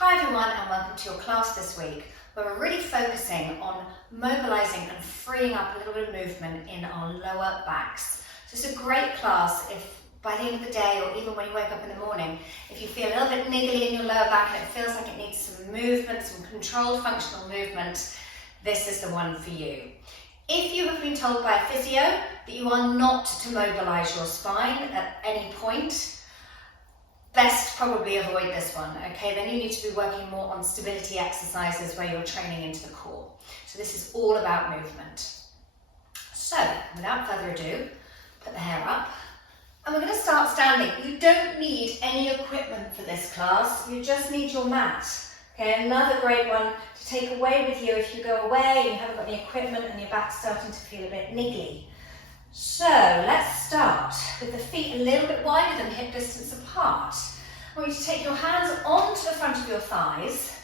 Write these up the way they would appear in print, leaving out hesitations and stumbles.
Hi everyone and welcome to your class this week where we're really focusing on mobilising and freeing up a little bit of movement in our lower backs. So it's a great class if by the end of the day or even when you wake up in the morning, if you feel a little bit niggly in your lower back and it feels like it needs some movement, some controlled functional movement, this is the one for you. If you have been told by a physio that you are not to mobilise your spine at any point, best probably avoid this one, okay? Then you need to be working more on stability exercises where you're training into the core. So this is all about movement. So, without further ado, put the hair up. And we're going to start standing. You don't need any equipment for this class, you just need your mat. Okay, another great one to take away with you if you go away and you haven't got any equipment and your back's starting to feel a bit niggly. So let's start with the feet a little bit wider than hip distance apart. I want you to take your hands onto the front of your thighs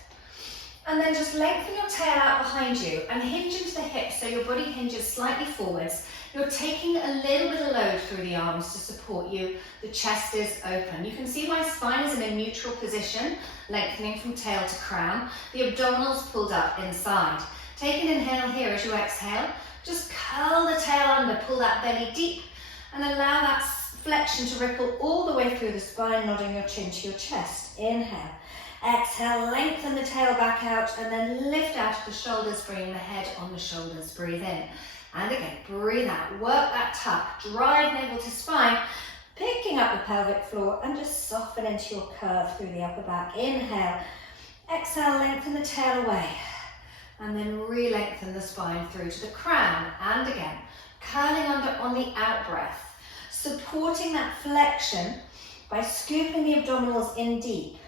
and then just lengthen your tail out behind you and hinge into the hips so your body hinges slightly forwards. You're taking a little bit of load through the arms to support you. The chest is open. You can see my spine is in a neutral position, lengthening from tail to crown. The abdominals pulled up inside. Take an inhale here as you exhale. Just curl the tail under, pull that belly deep and allow that flexion to ripple all the way through the spine, nodding your chin to your chest. Inhale. Exhale, lengthen the tail back out and then lift out of the shoulders, bringing the head on the shoulders. Breathe in. And again, breathe out. Work that tuck. Drive navel to spine, picking up the pelvic floor and just soften into your curve through the upper back. Inhale. Exhale, lengthen the tail away. And then re-lengthen the spine through to the crown. And again, curling under on the out breath. Supporting that flexion by scooping the abdominals in deep.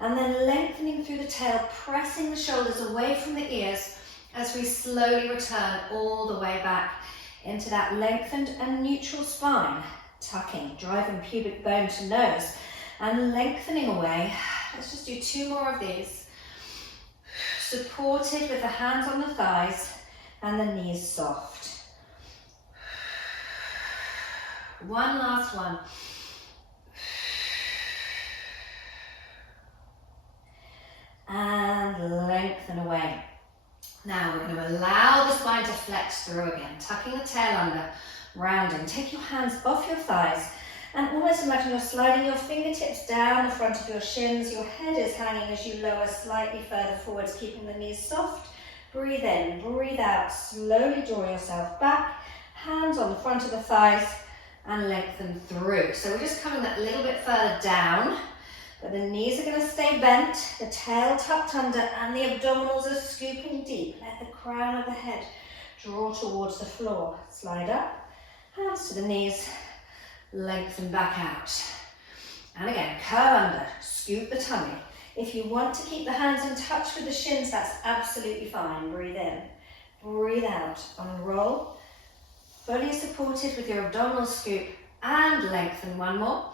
And then lengthening through the tail, pressing the shoulders away from the ears as we slowly return all the way back into that lengthened and neutral spine. Tucking, driving pubic bone to nose and lengthening away. Let's just do two more of these. Supported with the hands on the thighs and the knees soft. One last one. And lengthen away. Now we're going to allow the spine to flex through again, tucking the tail under, rounding. Take your hands off your thighs and almost imagine you're sliding your fingertips down the front of your shins. Your head is hanging as you lower slightly further forwards, keeping the knees soft. Breathe in, breathe out. Slowly draw yourself back, hands on the front of the thighs and lengthen through. So we're just coming that little bit further down. But the knees are going to stay bent, the tail tucked under and the abdominals are scooping deep. Let the crown of the head draw towards the floor. Slide up, hands to the knees, lengthen back out. And again, curl under, scoop the tummy. If you want to keep the hands in touch with the shins, that's absolutely fine. Breathe in, breathe out, unroll. Fully supported with your abdominal scoop and lengthen. One more.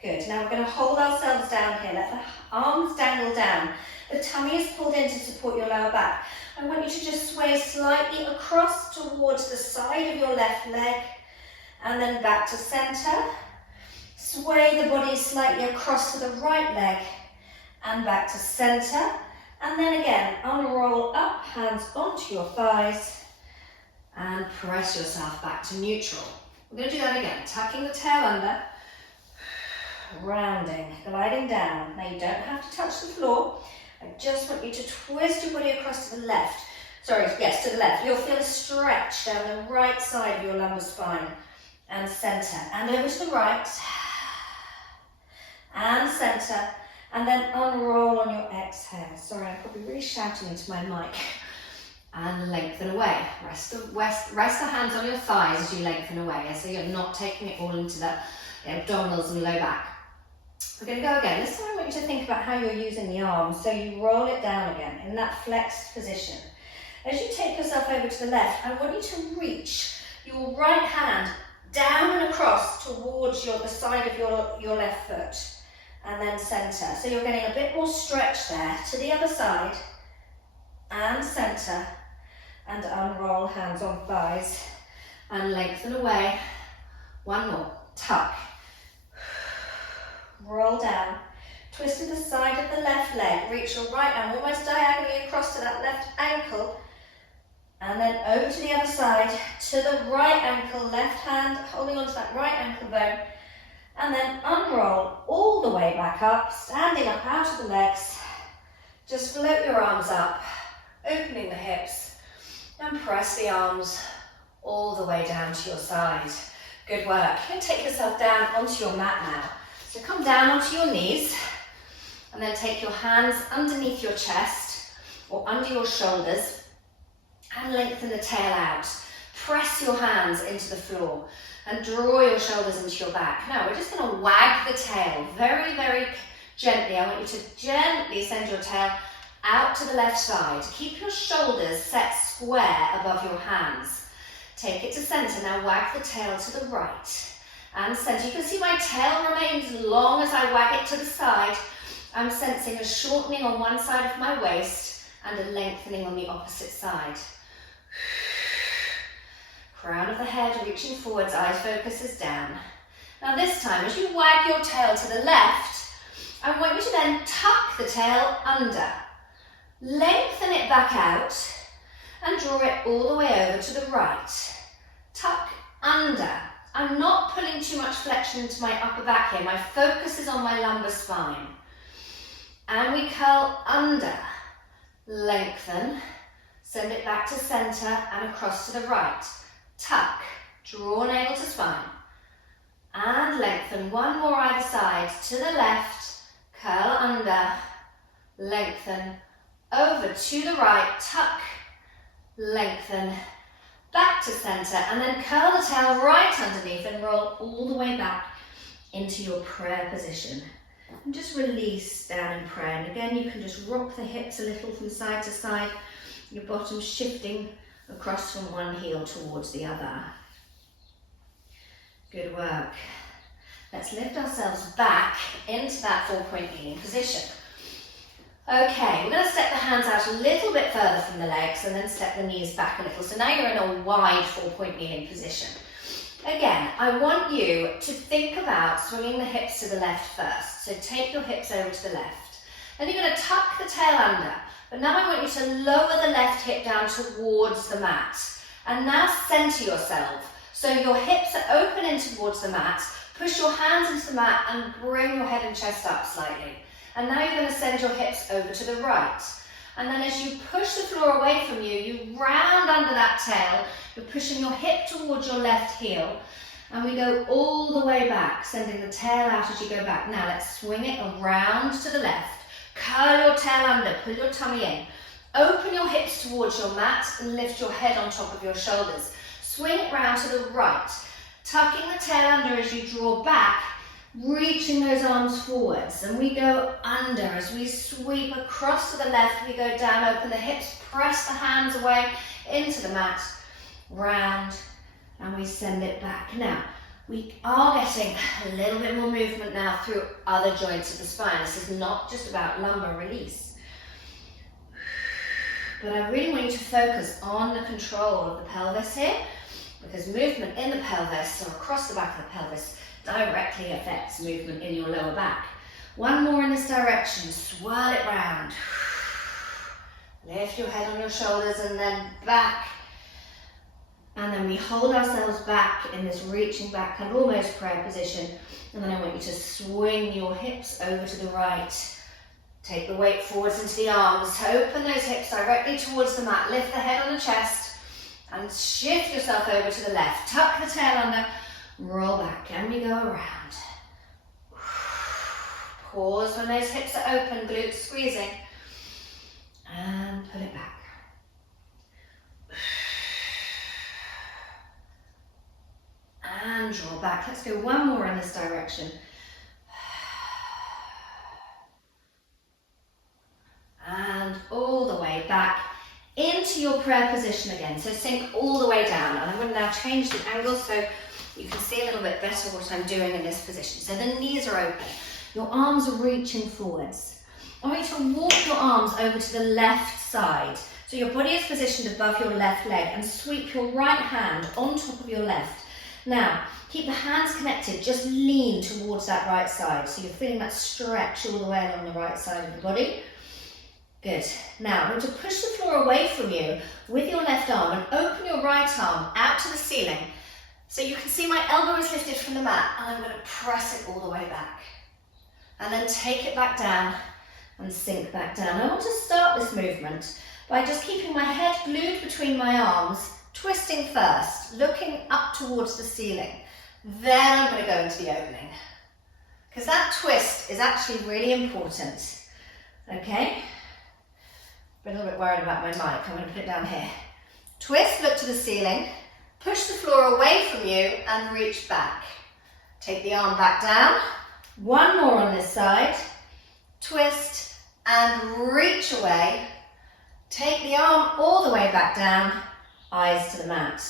Good, now we're going to hold ourselves down here, let the arms dangle down. The tummy is pulled in to support your lower back. I want you to just sway slightly across towards the side of your left leg and then back to center. Sway the body slightly across to the right leg and back to center. And then again, unroll up, hands onto your thighs and press yourself back to neutral. We're going to do that again, tucking the tail under. Rounding, gliding down. Now you don't have to touch the floor. I just want you to twist your body across to the left. Sorry, yes, to the left. You'll feel a stretch down the right side of your lumbar spine and center. And over to the right and center. And then unroll on your exhale. Sorry, I'm probably really shouting into my mic. And lengthen away. Rest the hands on your thighs as you lengthen away. So you're not taking it all into the abdominals and low back. We're going to go again. This time I want you to think about how you're using the arms. So you roll it down again in that flexed position. As you take yourself over to the left, I want you to reach your right hand down and across towards the side of your left foot and then center. So you're getting a bit more stretch there. To the other side and center and unroll, hands on thighs and lengthen away. One more. Tuck. Roll down, Twisting the side of the left leg. Reach your right arm almost diagonally across to that left ankle. And then over to the other side, to the right ankle, left hand holding onto that right ankle bone. And then unroll all the way back up, standing up out of the legs. Just float your arms up, opening the hips, and press the arms all the way down to your side. Good work. You're going to take yourself down onto your mat now. So come down onto your knees, and then take your hands underneath your chest, or under your shoulders, and lengthen the tail out. Press your hands into the floor and draw your shoulders into your back. Now we're just going to wag the tail very, very gently. I want you to gently send your tail out to the left side. Keep your shoulders set square above your hands. Take it to center. Now wag the tail to the right and center. You can see my tail remains long as I wag it to the side. I'm sensing a shortening on one side of my waist and a lengthening on the opposite side. Crown of the head reaching forwards, eyes focuses down. Now this time, as you wag your tail to the left, I want you to then tuck the tail under. Lengthen it back out and draw it all the way over to the right. Tuck under. I'm not pulling too much flexion into my upper back here. My focus is on my lumbar spine. And we curl under. Lengthen. Send it back to center and across to the right. Tuck. Draw navel to spine. And lengthen. One more either side. To the left. Curl under. Lengthen. Over to the right. Tuck. Lengthen. Back to center. And then curl the tail right underneath and roll all the way back into your prayer position. And just release down in prayer. And again, you can just rock the hips a little from side to side. Your bottom shifting across from one heel towards the other. Good work. Let's lift ourselves back into that 4-point kneeling position. Okay, we're going to step the hands out a little bit further from the legs and then step the knees back a little. So now you're in a wide 4-point kneeling position. Again, I want you to think about swinging the hips to the left first. So take your hips over to the left. Then you're going to tuck the tail under. But now I want you to lower the left hip down towards the mat. And now center yourself. So your hips are open in towards the mat. Push your hands into the mat and bring your head and chest up slightly. And now you're going to send your hips over to the right. And then as you push the floor away from you, you round under that tail. You're pushing your hip towards your left heel. And we go all the way back, sending the tail out as you go back. Now let's swing it around to the left. Curl your tail under, pull your tummy in. Open your hips towards your mat and lift your head on top of your shoulders. Swing it round to the right. Tucking the tail under as you draw back, reaching those arms forwards. And we go under as we sweep across to the left. We go down, open the hips, press the hands away into the mat, round, and we send it back. Now, we are getting a little bit more movement now through other joints of the spine. This is not just about lumbar release. But I really want you to focus on the control of the pelvis here, because movement in the pelvis or across the back of the pelvis directly affects movement in your lower back. One more in this direction, swirl it round. Lift your head on your shoulders and then back. And then we hold ourselves back in this reaching back and almost prayer position. And then I want you to swing your hips over to the right. Take the weight forwards into the arms. Open those hips directly towards the mat. Lift the head on the chest. And shift yourself over to the left. Tuck the tail under. Roll back. And we go around. Pause when those hips are open. Glutes squeezing. And pull it back. And draw back. Let's go one more in this direction. And all the way back into your prayer position again. So sink all the way down. And I'm going to now change the angle so you can see a little bit better what I'm doing in this position. So the knees are open. Your arms are reaching forwards. I want you to walk your arms over to the left side. So your body is positioned above your left leg and sweep your right hand on top of your left. Now, keep the hands connected, just lean towards that right side. So you're feeling that stretch all the way along the right side of the body. Good. Now, I'm going to push the floor away from you with your left arm and open your right arm out to the ceiling. So you can see my elbow is lifted from the mat, and I'm going to press it all the way back. And then take it back down and sink back down. I want to start this movement by just keeping my head glued between my arms, twisting first, looking up towards the ceiling. Then I'm going to go into the opening. Because that twist is actually really important. Okay? I'm a little bit worried about my mic. I'm going to put it down here. Twist, look to the ceiling. Push the floor away from you and reach back. Take the arm back down. One more on this side. Twist and reach away. Take the arm all the way back down. Eyes to the mat.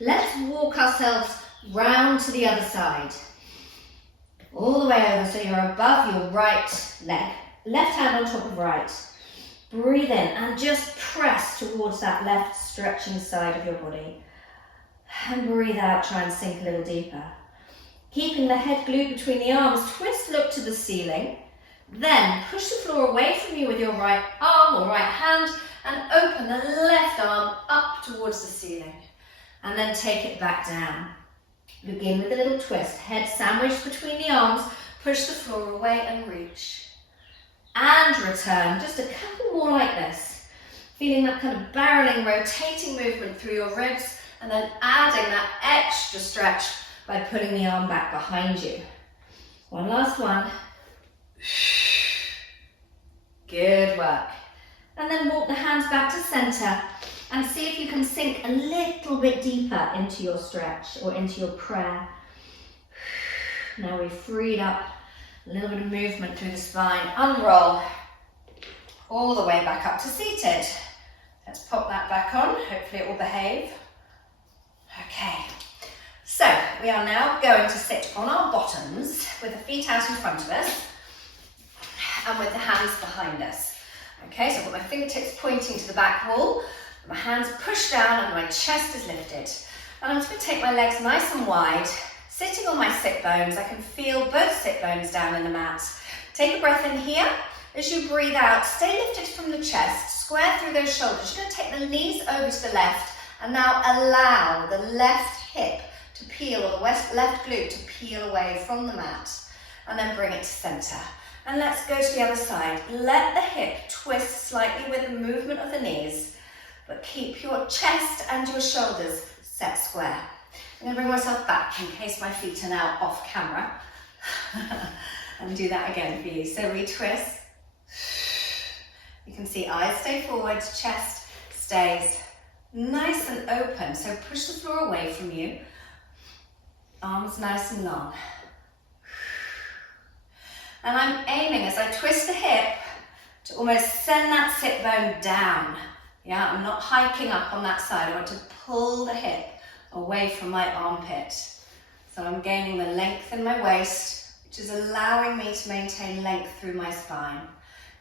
Let's walk ourselves round to the other side. All the way over so you're above your right leg. Left hand on top of right. Breathe in and just press towards that left stretching side of your body. And breathe out, try and sink a little deeper. Keeping the head glued between the arms, twist, look to the ceiling. Then push the floor away from you with your right arm or right hand and open the left arm up towards the ceiling. And then take it back down. Begin with a little twist, head sandwiched between the arms, push the floor away and reach. And return, just a couple more like this. Feeling that kind of barreling, rotating movement through your ribs, and then adding that extra stretch by putting the arm back behind you. One last one. Good work. And then walk the hands back to center and see if you can sink a little bit deeper into your stretch or into your prayer. Now we've freed up a little bit of movement through the spine. Unroll all the way back up to seated. Let's pop that back on. Hopefully it will behave. Okay, so we are now going to sit on our bottoms with the feet out in front of us and with the hands behind us. Okay, so I've got my fingertips pointing to the back wall, my hands pushed down and my chest is lifted. And I'm just going to take my legs nice and wide, sitting on my sit bones. I can feel both sit bones down in the mat. Take a breath in here. As you breathe out, stay lifted from the chest, square through those shoulders. You're going to take the knees over to the left and now allow the left hip to peel, or the left glute to peel away from the mat. And then bring it to center. And let's go to the other side. Let the hip twist slightly with the movement of the knees, but keep your chest and your shoulders set square. I'm going to bring myself back in case my feet are now off camera. And do that again for you. So we twist. You can see eyes stay forward, chest stays nice and open. So push the floor away from you. Arms nice and long. And I'm aiming as I twist the hip to almost send that sit bone down. Yeah, I'm not hiking up on that side. I want to pull the hip away from my armpit. So I'm gaining the length in my waist, which is allowing me to maintain length through my spine.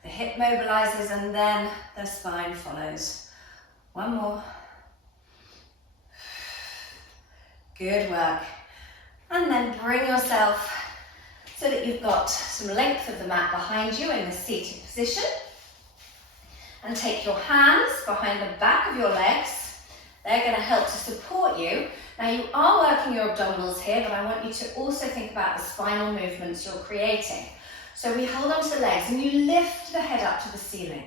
The hip mobilizes and then the spine follows. One more. Good work. And then bring yourself so that you've got some length of the mat behind you in the seated position. And take your hands behind the back of your legs. They're going to help to support you. Now you are working your abdominals here, but I want you to also think about the spinal movements you're creating. So we hold onto the legs and you lift the head up to the ceiling.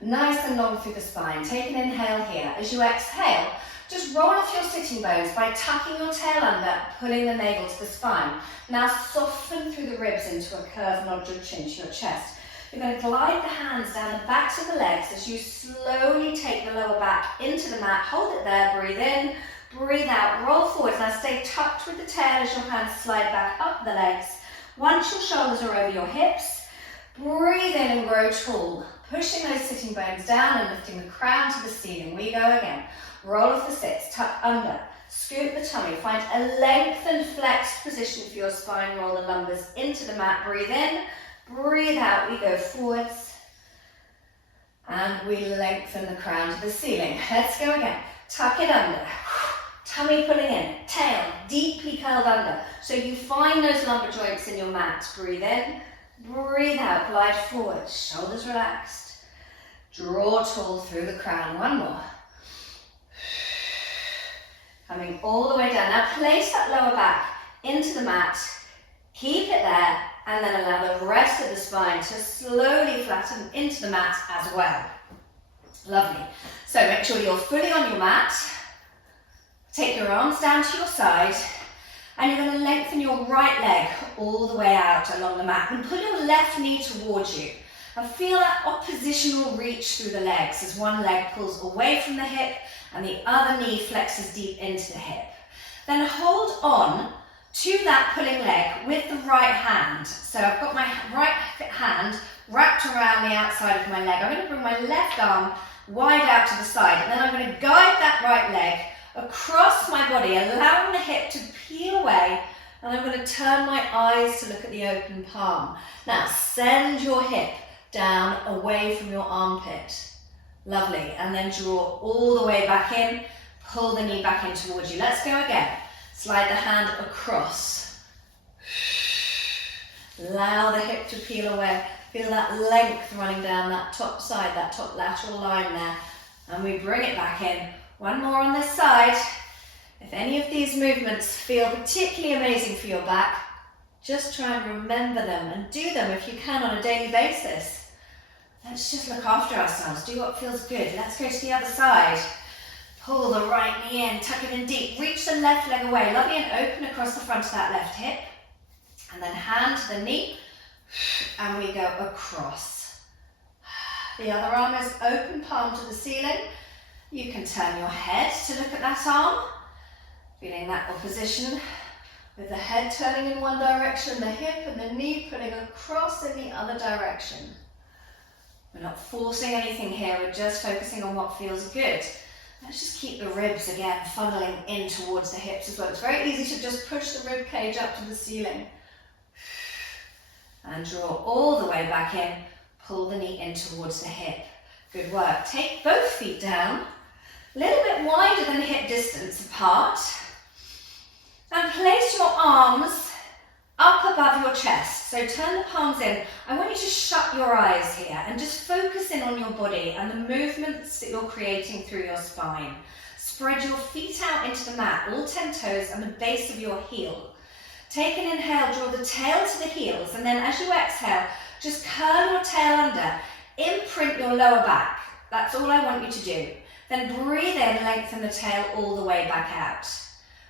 Nice and long through the spine. Take an inhale here. As you exhale, just roll off your sitting bones by tucking your tail under, pulling the navel to the spine. Now soften through the ribs into a curved nod your chin to your chest. You're going to glide the hands down the backs of the legs as you slowly take the lower back into the mat. Hold it there, breathe in, breathe out, roll forward. Now stay tucked with the tail as your hands slide back up the legs. Once your shoulders are over your hips, breathe in and grow tall. Pushing those sitting bones down and lifting the crown to the ceiling. We go again. Roll off the sits, tuck under, scoop the tummy. Find a lengthened, flexed position for your spine. Roll the lumbars into the mat. Breathe in, breathe out. We go forwards and we lengthen the crown to the ceiling. Let's go again. Tuck it under, tummy pulling in, tail deeply curled under. So you find those lumbar joints in your mat. Breathe in, breathe out, glide forward, shoulders relaxed. Draw tall through the crown. One more. Coming all the way down. Now place that lower back into the mat. Keep it there, and then allow the rest of the spine to slowly flatten into the mat as well. Lovely. So make sure you're fully on your mat. Take your arms down to your side, and you're going to lengthen your right leg all the way out along the mat, and pull your left knee towards you. And feel that oppositional reach through the legs as one leg pulls away from the hip and the other knee flexes deep into the hip. Then hold on to that pulling leg with the right hand. So I've got my right hand wrapped around the outside of my leg. I'm going to bring my left arm wide out to the side, and then I'm going to guide that right leg across my body, allowing the hip to peel away, and I'm going to turn my eyes to look at the open palm. Now send your hip down away from your armpit. Lovely. And then draw all the way back in, pull the knee back in towards you. Let's go again. Slide the hand across. Allow the hip to peel away. Feel that length running down that top side, that top lateral line there. And we bring it back in. One more on this side. If any of these movements feel particularly amazing for your back, just try and remember them and do them if you can on a daily basis. Let's just look after ourselves. Do what feels good. Let's go to the other side. Pull the right knee in, tuck it in deep. Reach the left leg away. Lovely, and open across the front of that left hip. And then hand to the knee. And we go across. The other arm is open, palm to the ceiling. You can turn your head to look at that arm. Feeling that opposition with the head turning in one direction, the hip and the knee pulling across in the other direction. We're not forcing anything here, we're just focusing on what feels good. Let's just keep the ribs again funneling in towards the hips as well. It's very easy to just push the rib cage up to the ceiling. And draw all the way back in, pull the knee in towards the hip. Good work. Take both feet down, a little bit wider than hip distance apart. And place your arms up above your chest. So turn the palms in. I want you to shut your eyes here and just focus in on your body and the movements that you're creating through your spine. Spread your feet out into the mat, all 10 toes and the base of your heel. Take an inhale, draw the tail to the heels, and then as you exhale, just curl your tail under. Imprint your lower back. That's all I want you to do. Then breathe in, lengthen the tail all the way back out.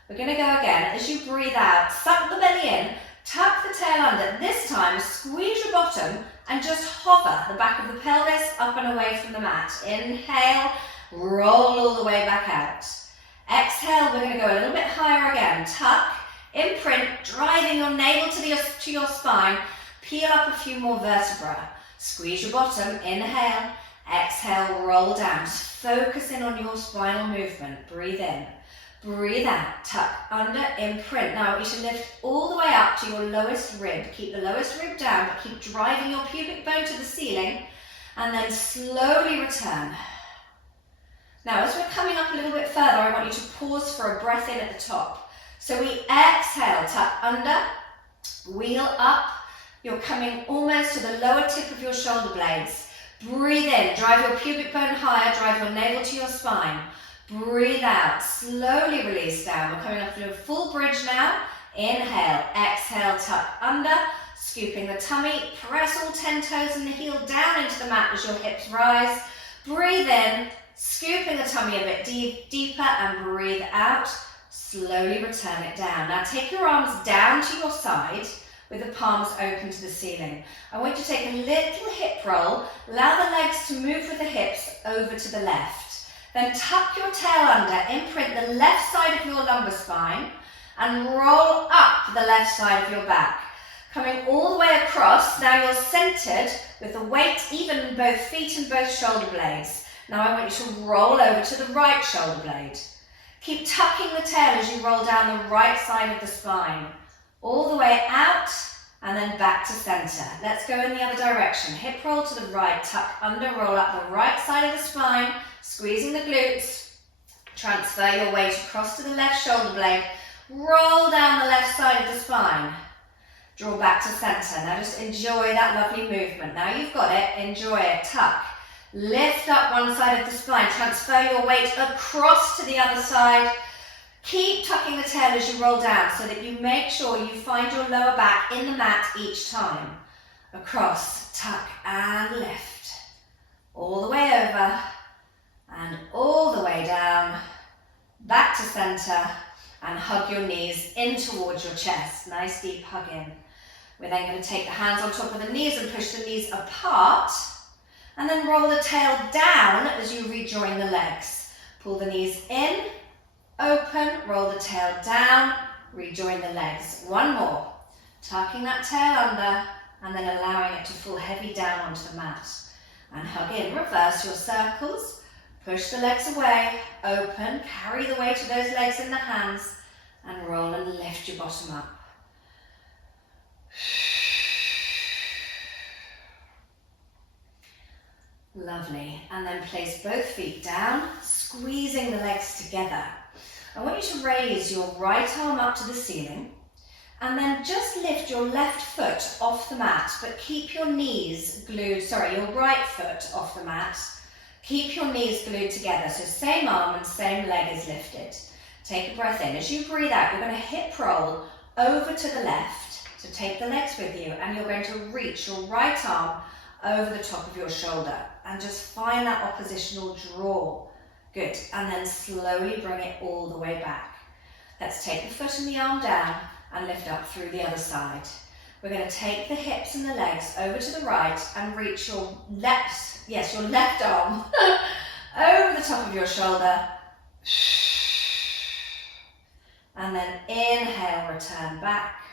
We're going to go again. As you breathe out, suck the belly in, tuck the tail under. This time, squeeze your bottom and just hover the back of the pelvis up and away from the mat. Inhale, roll all the way back out. Exhale, we're going to go a little bit higher again. Tuck, imprint, driving your navel to your spine. Peel up a few more vertebrae. Squeeze your bottom, inhale, exhale, roll down. Just focus in on your spinal movement. Breathe in. Breathe out, tuck, under, imprint. Now you should lift all the way up to your lowest rib. Keep the lowest rib down, but keep driving your pubic bone to the ceiling, and then slowly return. Now as we're coming up a little bit further, I want you to pause for a breath in at the top. So we exhale, tuck under, wheel up. You're coming almost to the lower tip of your shoulder blades. Breathe in, drive your pubic bone higher, drive your navel to your spine. Breathe out, slowly release down. We're coming up to a full bridge now. Inhale, exhale, tuck under, scooping the tummy, press all 10 toes and the heel down into the mat as your hips rise. Breathe in, scooping the tummy a bit deeper, and breathe out, slowly return it down. Now take your arms down to your side with the palms open to the ceiling. I want you to take a little hip roll, allow the legs to move with the hips over to the left. Then tuck your tail under, imprint the left side of your lumbar spine, and roll up the left side of your back. Coming all the way across, now you're centered with the weight even in both feet and both shoulder blades. Now I want you to roll over to the right shoulder blade. Keep tucking the tail as you roll down the right side of the spine. All the way out, and then back to center. Let's go in the other direction. Hip roll to the right, tuck under, roll up the right side of the spine, squeezing the glutes, Transfer your weight across to the left shoulder blade. Roll down the left side of the spine. Draw back to center. Now just enjoy that lovely movement. Now you've got it. Enjoy it. Tuck. Lift up one side of the spine. Transfer your weight across to the other side. Keep tucking the tail as you roll down so that you make sure you find your lower back in the mat each time. Across, tuck and lift. All the way over and all the way down. Back to center and hug your knees in towards your chest. Nice deep hug in. We're then going to take the hands on top of the knees and push the knees apart. And then roll the tail down as you rejoin the legs. Pull the knees in, open, roll the tail down, rejoin the legs. One more. Tucking that tail under and then allowing it to fall heavy down onto the mat. And hug in. Reverse your circles. Push the legs away, open, carry the weight of those legs in the hands and roll and lift your bottom up. Lovely. And then place both feet down, squeezing the legs together. I want you to raise your right arm up to the ceiling and then just lift your left foot off the mat, but keep your knees glued, your right foot off the mat. Keep your knees glued together, so same arm and same leg is lifted. Take a breath in. As you breathe out, you're going to hip roll over to the left, so take the legs with you, and you're going to reach your right arm over the top of your shoulder, and just find that oppositional draw. Good, and then slowly bring it all the way back. Let's take the foot and the arm down, and lift up through the other side. We're going to take the hips and the legs over to the right, and reach your left arm over the top of your shoulder. And then inhale, return back.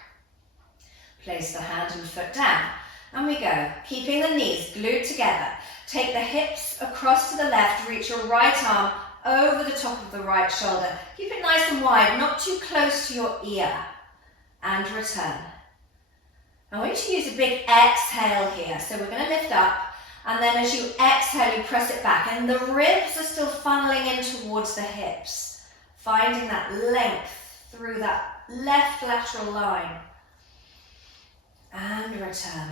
Place the hand and foot down. And we go, keeping the knees glued together. Take the hips across to the left, reach your right arm over the top of the right shoulder. Keep it nice and wide, not too close to your ear. And return. I want you to use a big exhale here. So we're going to lift up, and then as you exhale, you press it back. And the ribs are still funneling in towards the hips, finding that length through that left lateral line. And return.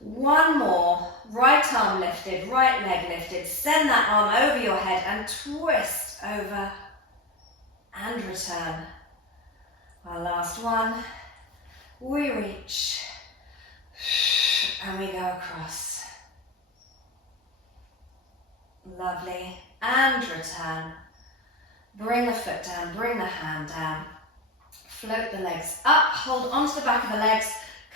One more. Right arm lifted, right leg lifted. Send that arm over your head and twist over and return. Our last one. We reach and we go across. Lovely. And return. Bring the foot down, bring the hand down. Float the legs up, hold onto the back of the legs,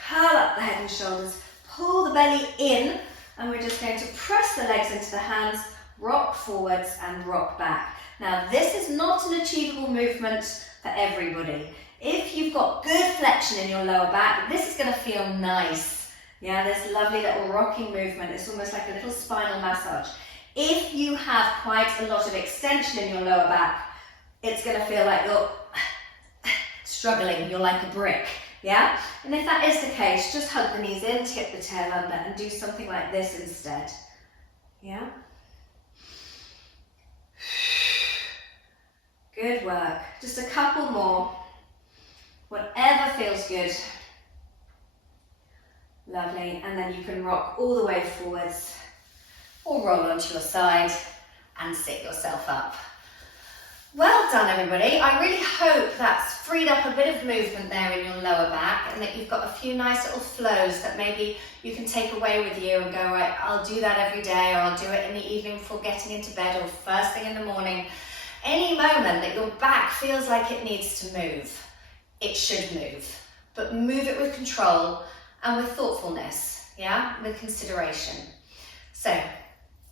curl up the head and shoulders, pull the belly in, and we're just going to press the legs into the hands, rock forwards and rock back. Now this is not an achievable movement for everybody. If you've got good flexion in your lower back, this is going to feel nice. Yeah, this lovely little rocking movement. It's almost like a little spinal massage. If you have quite a lot of extension in your lower back, it's going to feel like you're struggling, you're like a brick. Yeah? And if that is the case, just hug the knees in, tip the tail under, and do something like this instead. Yeah? Good work. Just a couple more. Whatever feels good. Lovely. And then you can rock all the way forwards or roll onto your side and sit yourself up. Well done, everybody. I really hope that's freed up a bit of movement there in your lower back, and that you've got a few nice little flows that maybe you can take away with you and go, right, I'll do that every day, or I'll do it in the evening before getting into bed, or first thing in the morning. Any moment that your back feels like it needs to move, it should move, but move it with control and with thoughtfulness, yeah, with consideration. So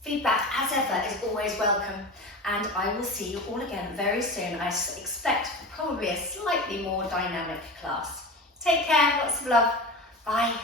feedback, as ever, is always welcome, and I will see you all again very soon. I expect probably a slightly more dynamic class. Take care, lots of love, bye.